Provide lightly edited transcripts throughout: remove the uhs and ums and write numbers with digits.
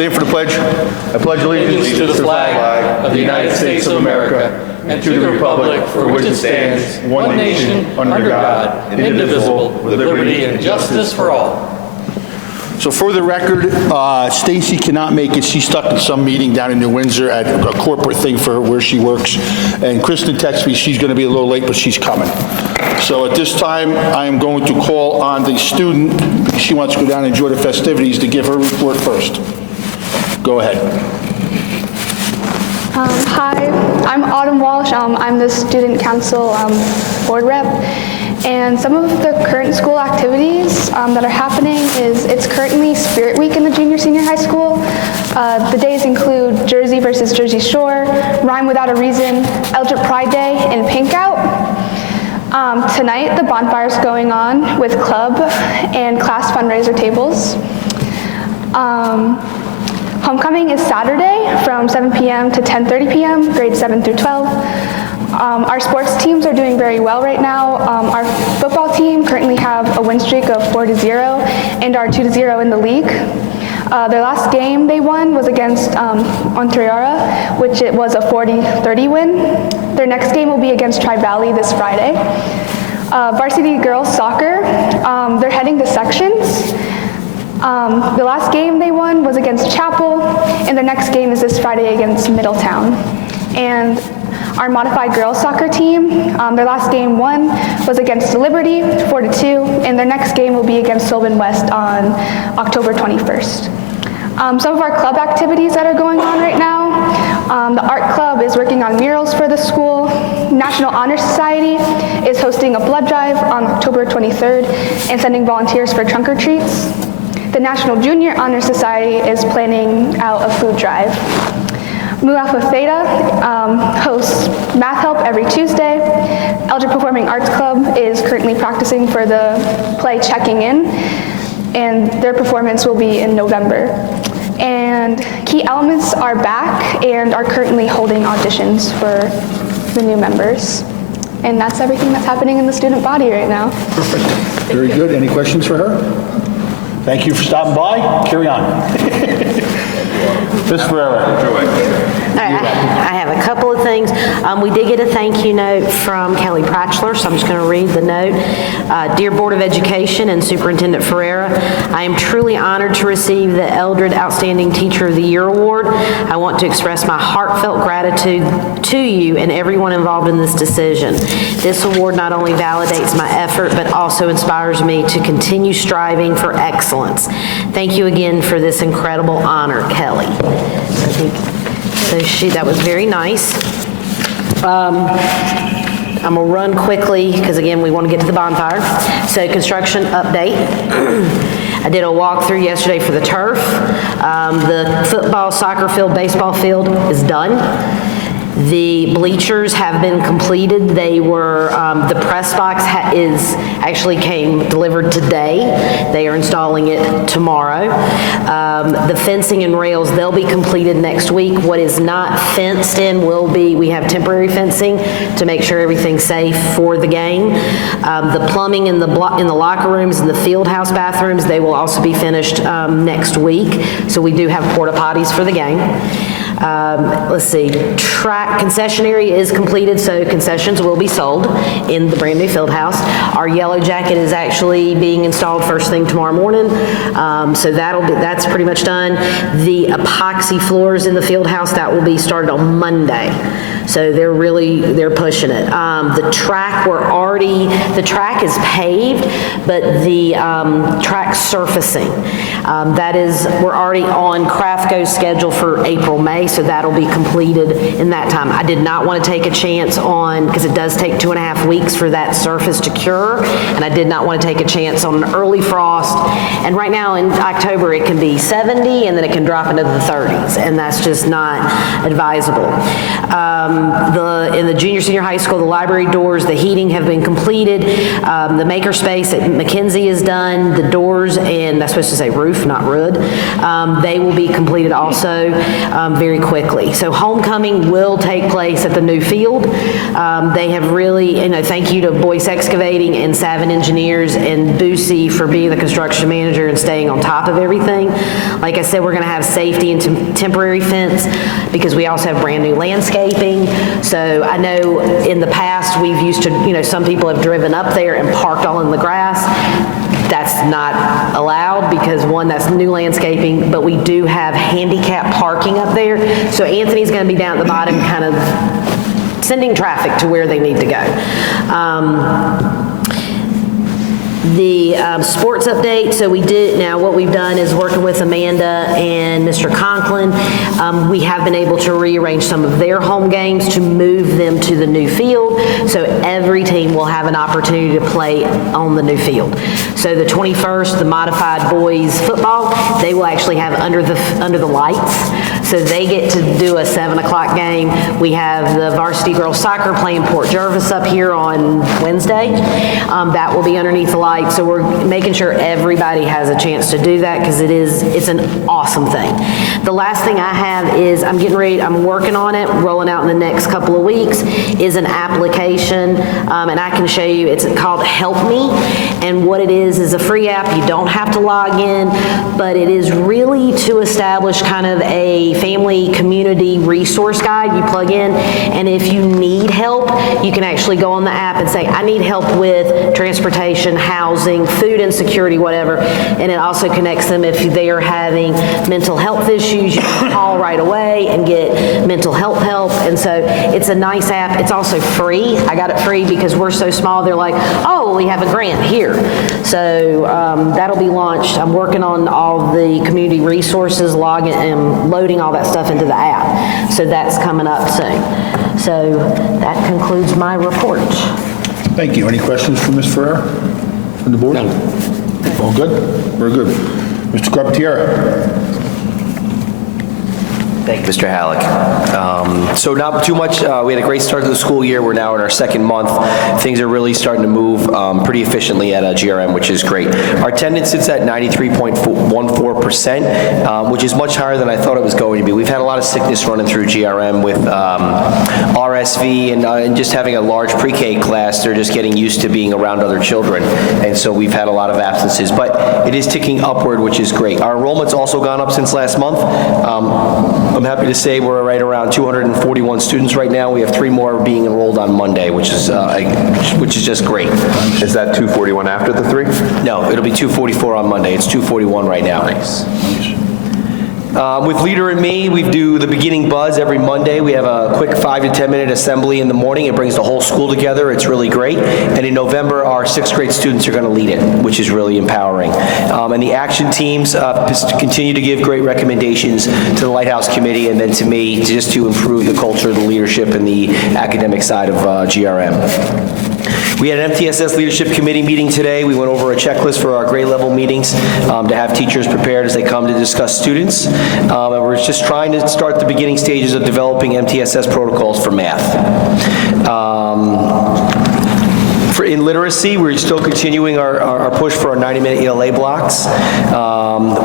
Stand for the pledge. I pledge allegiance to the flag of the United States of America and to the republic for which it stands, one nation, under God, indivisible, with liberty and justice for all. So for the record, Stacy cannot make it. She's stuck in some meeting down in New Windsor at a corporate thing for where she works. And Kristen texted me she's going to be a little late, but she's coming. So at this time, I am going to call on the student. She wants to go down and enjoy the festivities to give her report first. Go ahead. Hi, I'm Autumn Walsh. I'm the student council board rep. And some of the current school activities that are happening is it's currently Spirit Week in the junior senior high school. The days include Jersey versus Jersey Shore, Rhyme Without a Reason, Eldred Pride Day, and Pink Out. Tonight the bonfire's going on with club and class fundraiser tables. Homecoming is Saturday from 7 p.m. to 10:30 p.m., grades 7 through 12. Our sports teams are doing very well right now. Our football team currently have a win streak of 4-0 and are 2-0 in the league. Their last game they won was against Ontario, which it was a 40-30 win. Their next game will be against Tri-Valley this Friday. Varsity girls soccer, they're heading to sections. The last game they won was against Chapel, and their next game is this Friday against Middletown. And our modified girls soccer team, their last game won was against Liberty, 4-2, and their next game will be against Sylvan West on October 21st. Some of our club activities that are going on right now, the art club is working on murals for the school. National Honor Society is hosting a blood drive on October 23rd and sending volunteers for trunk or treats. The National Junior Honor Society is planning out a food drive. Mu Alpha Theta hosts math help every Tuesday. Eldred Performing Arts Club is currently practicing for the play Checking In, and their performance will be in November. And Key Elements are back and are currently holding auditions for the new members. And that's everything that's happening in the student body right now. Perfect. Very good. Any questions for her? Thank you for stopping by. Carry on. Ms. Ferreira. All right, I have a couple of things. We did get a thank you note from Kelly Pratchler, so I'm just going to read the note. Dear Board of Education and Superintendent Ferreira, I am truly honored to receive the Eldred Outstanding Teacher of the Year Award. I want to express my heartfelt gratitude to you and everyone involved in this decision. This award not only validates my effort, but also inspires me to continue striving for excellence. Thank you again for this incredible honor, Kelly. That was very nice. I'm gonna run quickly because again, we want to get to the bonfire. So construction update. I did a walkthrough yesterday for the turf. The football, soccer field, baseball field is done. The bleachers have been completed. They were, the press box came delivered today. They are installing it tomorrow. The fencing and rails, they'll be completed next week. What is not fenced in we have temporary fencing to make sure everything's safe for the game. The plumbing in the locker rooms and the field house bathrooms, they will also be finished next week. So we do have porta potties for the game. Let's see, track concession area is completed, so concessions will be sold in the brand new field house. Our yellow jacket is actually being installed first thing tomorrow morning, so that's pretty much done. The epoxy floors in the field house, that will be started on Monday. So they're pushing it. The track is paved, but the track surfacing, we're already on Craftco's schedule for April, May, so that'll be completed in that time. I did not want to take a chance because it does take 2.5 weeks for that surface to cure, and I did not want to take a chance on an early frost. And right now in October, it can be 70, and then it can drop into the 30s, and that's just not advisable. In the junior senior high school, the library doors, the heating have been completed. The maker space at McKenzie is done. The doors, and that's supposed to say roof, not wood, they will be completed also very quickly. So homecoming will take place at the new field. They have really, thank you to Boyce Excavating and Savin Engineers and Boosie for being the construction manager and staying on top of everything. Like I said, we're going to have safety and temporary fence because we also have brand new landscaping. So I know in the past we've used to, some people have driven up there and parked all in the grass. That's not allowed because one, that's new landscaping, but we do have handicap parking up there. So Anthony's going to be down at the bottom kind of sending traffic to where they need to go. The sports update, so what we've done is working with Amanda and Mr. Conklin, we have been able to rearrange some of their home games to move them to the new field, so every team will have an opportunity to play on the new field. So the 21st, the modified boys football, they will actually have under the lights, so they get to do a 7 o'clock game. We have the varsity girls soccer playing Port Jervis up here on Wednesday. That will be underneath the lights. So we're making sure everybody has a chance to do that because it's an awesome thing. The last thing I have is I'm working on it, rolling out in the next couple of weeks, is an application, and I can show you, it's called Help Me, and what it is a free app. You don't have to log in, but it is really to establish kind of a family community resource guide. You plug in, and if you need help, you can actually go on the app and say, I need help with transportation, housing, food insecurity, whatever, and it also connects them if they are having mental health issues. You can call right away and get mental health help, and so it's a nice app. It's also free. I got it free because we're so small. They're like, oh, we have a grant here. So that'll be launched. I'm working on all the community resources, logging and loading all that stuff into the app. So that's coming up soon. So that concludes my report. Thank you. Any questions for Ms. Ferrer from the board? None. All good? Very good. Mr. Carpentier. Thank you, Mr. Halleck. So not too much. We had a great start to the school year. We're now in our second month. Things are really starting to move pretty efficiently at GRM, which is great. Our attendance sits at 93.14%, which is much higher than I thought it was going to be. We've had a lot of sickness running through GRM with RSV and just having a large pre-K class. They're just getting used to being around other children, and so we've had a lot of absences. But it is ticking upward, which is great. Our enrollment's also gone up since last month. I'm happy to say we're right around 241 students right now. We have 3 more being enrolled on Monday, which is just great. Is that 241 after the 3? No, it'll be 244 on Monday. It's 241 right now. Nice. With Leader and Me, we do the beginning buzz every Monday. We have a quick 5 to 10 minute assembly in the morning. It brings the whole school together. It's really great. And in November, our 6th grade students are going to lead it, which is really empowering. And the action teams continue to give great recommendations to the Lighthouse Committee and then to me just to improve the culture, the leadership, and the academic side of GRM. We had an MTSS Leadership Committee meeting today. We went over a checklist for our grade level meetings to have teachers prepared as they come to discuss students. And we're just trying to start the beginning stages of developing MTSS protocols for math. In literacy, we're still continuing our push for our 90-minute ELA blocks.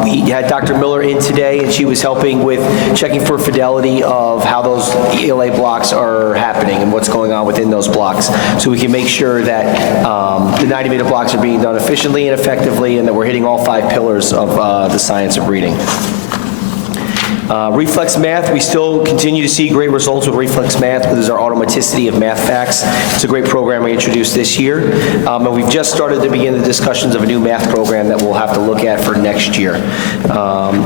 We had Dr. Miller in today, and she was helping with checking for fidelity of how those ELA blocks are happening and what's going on within those blocks, so we can make sure that the 90-minute blocks are being done efficiently and effectively, and that we're hitting all 5 pillars of the science of reading. Reflex Math, we still continue to see great results with Reflex Math. This is our automaticity of math facts. It's a great program we introduced this year. And we've just started to begin the discussions of a new math program that we'll have to look at for next year.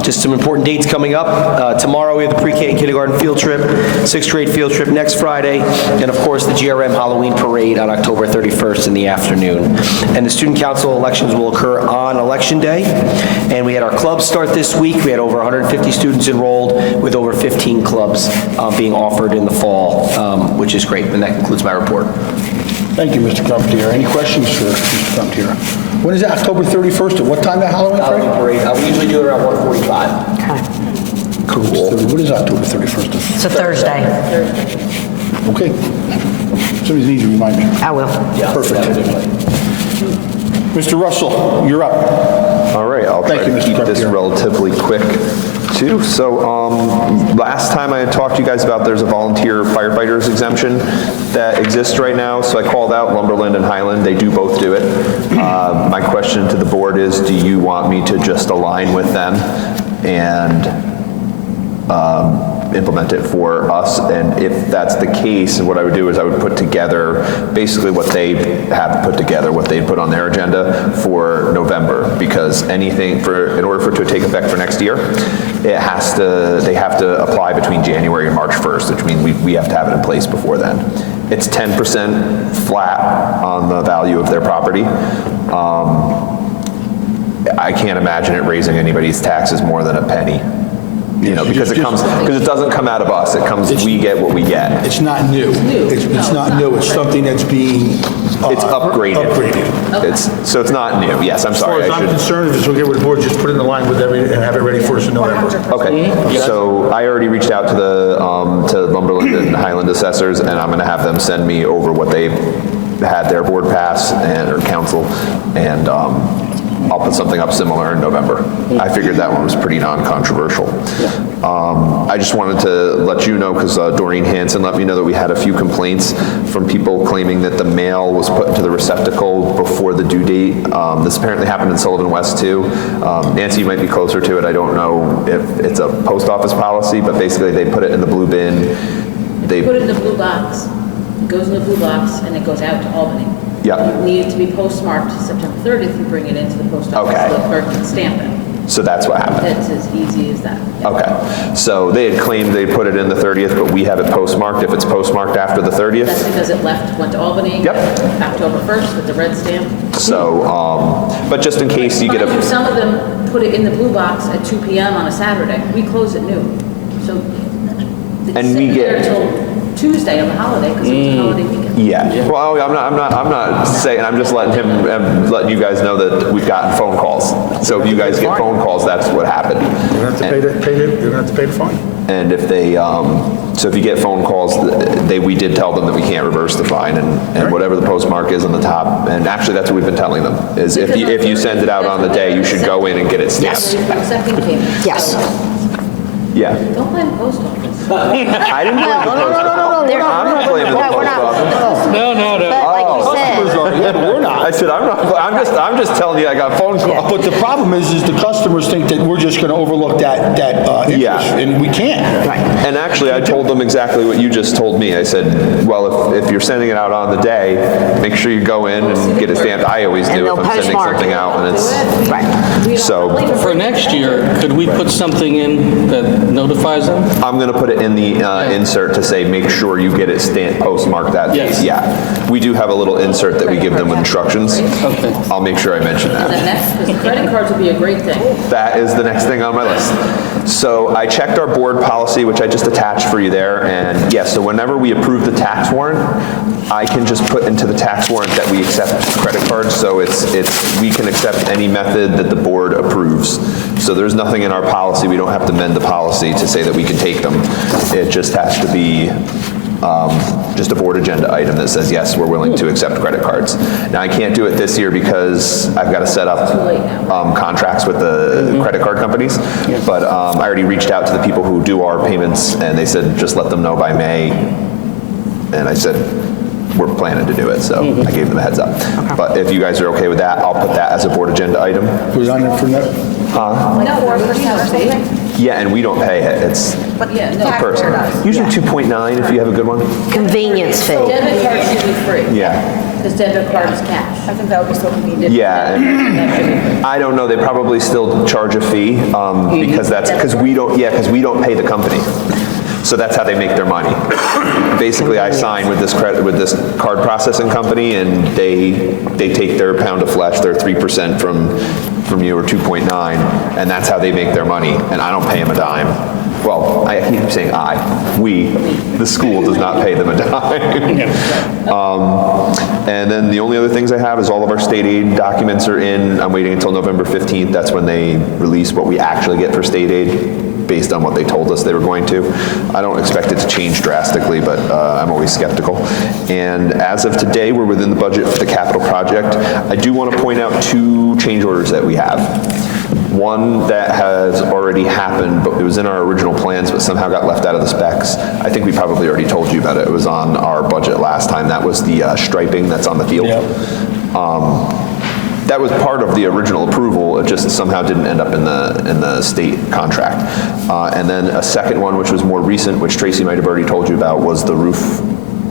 Just some important dates coming up. Tomorrow we have the pre-K and kindergarten field trip, 6th grade field trip next Friday, and of course the GRM Halloween parade on October 31st in the afternoon. And the student council elections will occur on Election Day. And we had our clubs start this week. We had over 150 students enrolled with over 15 clubs being offered in the fall, which is great. And that concludes my report. Thank you, Mr. Carpentier. Any questions for Mr. Carpentier? When is it, October 31st? At what time that Halloween parade? Halloween parade. We usually do it around 1:45. Cool. What is October 31st? It's a Thursday. Okay. Somebody needs to remind me. I will. Yeah, Perfect. Mr. Russell, you're up. All right, I'll try Thank you, to Mr. keep this Carpentier. relatively quick. too. So last time I had talked to you guys about there's a volunteer firefighters exemption that exists right now. So I called out Lumberland and Highland. They do both do it. My question to the board is, do you want me to just align with them and implement it for us? And if that's the case, what I would do is I would put together basically what they have put together, what they put on their agenda for November, because anything in order for it to take effect for next year, they have to apply between January and March 1st, which means we have to have it in place before then. It's 10% flat on the value of their property. I can't imagine it raising anybody's taxes more than a penny. You know, because it doesn't come out of us. We get what we get. It's not new. It's not new. It's something that's being It's upgraded. So it's not new. Yes, I'm sorry. As far as I'm concerned, if it's okay with the board, just put it in the line with everything and have it ready for us in November. Okay, so I already reached out to the to Lumberland and Highland assessors, and I'm going to have them send me over what they had their board pass or council, and I'll put something up similar in November. I figured that one was pretty non-controversial. I just wanted to let you know, because Doreen Hansen let me know that we had a few complaints from people claiming that the mail was put into the receptacle before the due date. This apparently happened in Sullivan West too. Nancy, you might be closer to it. I don't know if it's a post office policy, but basically they put it in the blue bin. They put it in the blue box, it goes in the blue box, and it goes out to Albany. Yeah. You need it to be postmarked September 30th, you bring it into the post office, Okay. so the clerk can stamp it. So that's what happened. It's as easy as that. Yeah. Okay, so they had claimed they put it in the 30th, but we have it postmarked. If it's postmarked after the That's 30th, because it went to Albany. Yep. October 1st with the red stamp. so, but just in case you get Mind you, a, some of them put it in the blue box at 2 p.m. on a Saturday. We close at noon. So it's And we sitting get- there till Tuesday on the holiday, because it's a holiday weekend. yeah. Well, I'm not saying, I'm just letting letting you guys know that we've gotten phone calls. So if you guys get phone calls, that's what happened. You're going to have to pay the fine. And if they, so if you get phone calls, we did tell them that we can't reverse the fine, and whatever the postmark is on the top, and actually that's what we've been telling them, is if you send it out on the day, you should go in and get it stamped. Accepting payments. Yes. Yeah. Don't blame the post office. I didn't blame the post office. I'm not blaming the post office. No. But like you said, Yeah, but we're not. I said, I'm just telling you I got phone calls. But the problem is the customers think that we're just going to overlook that interest, Yeah. and we can't. And actually, I told them exactly what you just told me. I said, well, if you're sending it out on the day, make sure you go in and get it stamped. I always And do if they'll I'm sending postmark something it. out, and it's, right. so For next year, could we put something in that notifies them? I'm going to put it in the insert to say, make sure you get it stamped, postmarked that day. Yes. Yeah. We do have a little insert that we give them with instructions. Okay. I'll make sure I mention that. That next, because credit cards would be a great thing. That is the next thing on my list. So I checked our board policy, which I just attached for you there, and yes, so whenever we approve the tax warrant, I can just put into the tax warrant that we accept credit cards, so we can accept any method that the board approves. So there's nothing in our policy, we don't have to amend the policy to say that we can take them. It just has to be just a board agenda item that says, yes, we're willing to accept credit cards. Now, I can't do it this year because I've got to set up contracts with the credit card companies, but I already reached out to the people who do our payments, and they said, just let them know by May. And I said, we're planning to do it, so I gave them a heads up. But if you guys are okay with that, I'll put that as a board agenda item. Put it on there for next. Like 4% or something. Yeah, and we don't pay it, it's Yeah, no. per person. Usually 2.9 if you have a good one. Convenience fee. Debit card should be free. Yeah. Because debit card is cash. I think that would be so convenient. Yeah, and I don't know, they probably still charge a fee, because we don't pay the company. So that's how they make their money. Basically, I sign with this card processing company, and they take their pound of flesh, their 3% from you, or 2.9, and that's how they make their money, and I don't pay them a dime. Well, I keep saying the school does not pay them a dime. And then the only other things I have is all of our state aid documents are in. I'm waiting until November 15th. That's when they release what we actually get for state aid, based on what they told us they were going to. I don't expect it to change drastically, but I'm always skeptical. And as of today, we're within the budget for the capital project. I do want to point out 2 change orders that we have. One that has already happened, but it was in our original plans, but somehow got left out of the specs. I think we probably already told you about it. It was on our budget last time. That was the striping that's on the field. That was part of the original approval, it just somehow didn't end up in the state contract. And then a second one, which was more recent, which Tracy might have already told you about, was the roof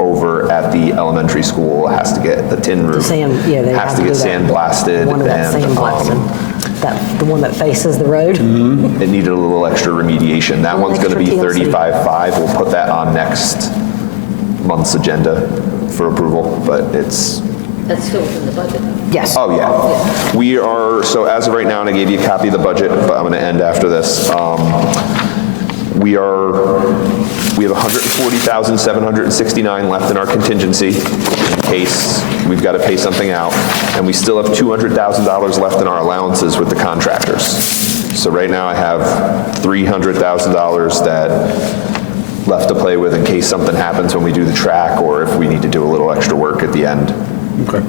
over at the elementary school. It has to get the tin roof. They has to get sandblasted. One of that sandblasted. The one that faces the road. It needed a little extra remediation. That one's going to be extra TLC. 35.5. We'll put that on next month's agenda for approval, but it's. That's still within the budget. Yes. Oh, yeah. We are, so as of right now, and I gave you a copy of the budget, but I'm going to end after this. We have $140,769 left in our contingency in case we've got to pay something out, and we still have $200,000 left in our allowances with the contractors. So right now I have $300,000 that left to play with in case something happens when we do the track, or if we need to do a little extra work at the end. Okay.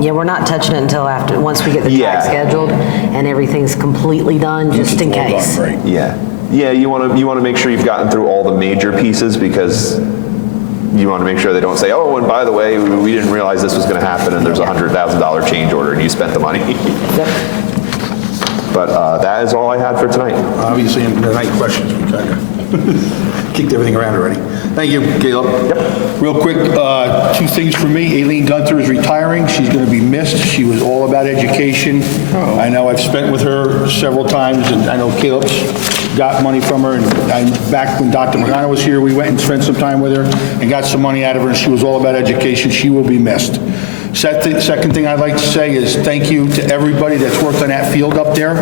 Yeah, we're not touching it until once we get the track scheduled and everything's completely done, just in case. Right. Yeah. Yeah, you want to make sure you've gotten through all the major pieces, because you want to make sure they don't say, oh, and by the way, we didn't realize this was going to happen and there's a $100,000 change order and you spent the money. Yep. But that is all I had for tonight. Obviously, in the night questions, we kind of kicked everything around already. Thank you, Caleb. Yep. Real quick, two things for me. Aileen Gunther is retiring. She's going to be missed. She was all about education. I know I've spent with her several times, and I know Caleb's got money from her. And back when Dr. Morgano was here, we went and spent some time with her and got some money out of her, and she was all about education. She will be missed. Second thing I'd like to say is thank you to everybody that's worked on that field up there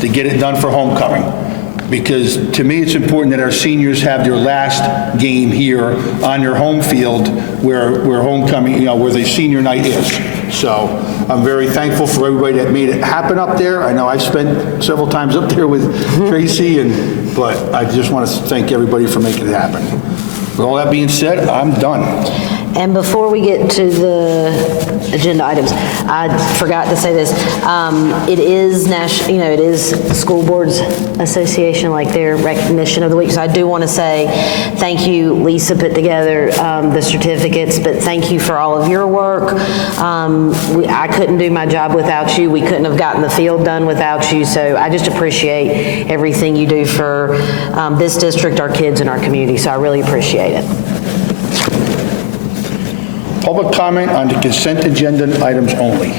to get it done for homecoming. Because to me, it's important that our seniors have their last game here on their home field where homecoming, where the senior night is. So I'm very thankful for everybody that made it happen up there. I know I've spent several times up there with Tracy, but I just want to thank everybody for making it happen. With all that being said, I'm done. And before we get to the agenda items, I forgot to say this. It is it is the School Boards Association, like their recognition of the week. So I do want to say thank you. Lisa put together the certificates, but thank you for all of your work. I couldn't do my job without you. We couldn't have gotten the field done without you. So I just appreciate everything you do for this district, our kids, and our community. So I really appreciate it. Public comment on the consent agenda items only.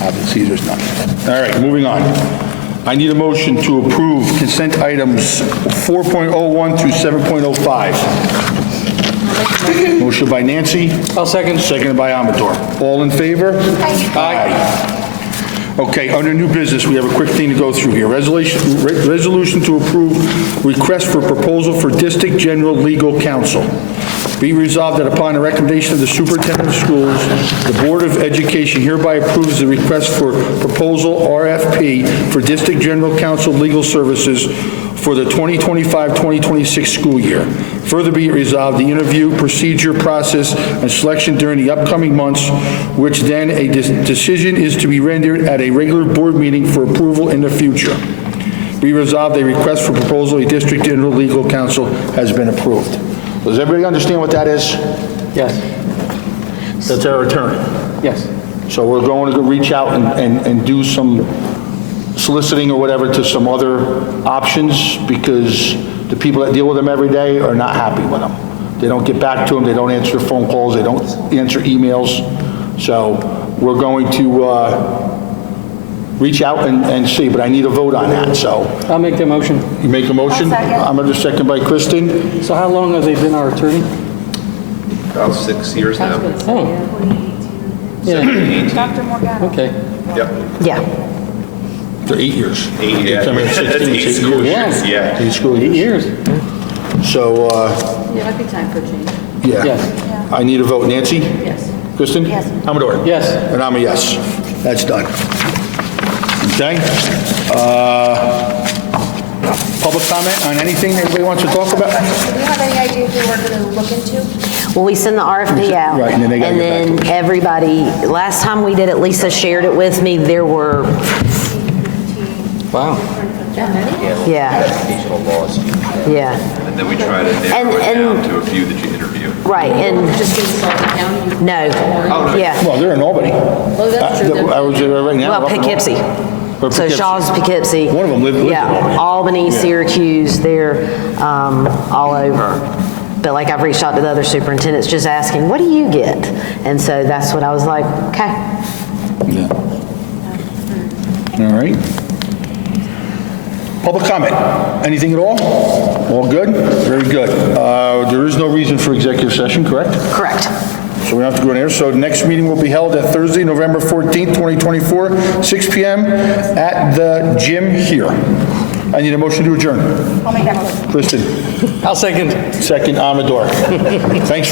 Obviously, there's none. All right, moving on. I need a motion to approve consent items 4.01 through 7.05. Motion by Nancy. I'll second. Seconded by Amador. All in favor? Aye. Okay, under new business, we have a quick thing to go through here. Resolution to approve request for proposal for District General Legal Counsel. Be resolved that upon the recommendation of the Superintendent of Schools, the Board of Education hereby approves the request for proposal RFP for District General Counsel Legal Services for the 2025-2026 school year. Further be it resolved, the interview, procedure, process, and selection during the upcoming months, which then a decision is to be rendered at a regular board meeting for approval in the future. Be resolved, a request for proposal, a District General Legal Counsel has been approved. Does everybody understand what that is? Yes. That's our attorney. Yes. So we're going to reach out and do some soliciting or whatever to some other options, because the people that deal with them every day are not happy with them. They don't get back to them, they don't answer phone calls, they don't answer emails. So we're going to reach out and see, but I need a vote on that, so. I'll make the motion. You make a motion? I'm going to second by Kristen. So how long have they been our attorney? About 6 years now. Oh. Yeah, Dr. Morgano. okay. Yep. Yeah. For 8 years. 8 years. I mean, 16, 8 school years. Yeah. 8 school 8 years. years. So, Yeah, might be time for a change. yeah. Yes. I need a vote. Nancy? Yes. Kristen? Yes. Amador? Yes. And I'm a yes. That's done. Okay? Public comment on anything anybody wants to talk about? Do we have any idea who we're going to look into? Well, we send the RFP out. Right, and then they gotta get back to us. Everybody, last time we did it, Lisa shared it with me, there were, Wow. yeah, Educational laws. yeah, And then we try to narrow it And- down to a few that you interview. right, and, Just in Suffolk County? no, yeah. Well, they're in Albany. Well, that's true. I was there right now. Well, up in Albany. Poughkeepsie. Or So Poughkeepsie. Shaw's Poughkeepsie. One of them lives in Yeah, Albany, Syracuse, they're all over. But like I've reached out to the other superintendents just asking, what do you get? And so that's what I was like, okay. Yeah. All right. Public comment, anything at all? All good? Very good. There is no reason for executive session, correct? Correct. So we don't have to go in there. So the next meeting will be held at Thursday, November 14th, 2024, 6 PM at the gym here. I need a motion to adjourn. I'll make that motion. Kristen, I'll second. second, Amador. Thanks.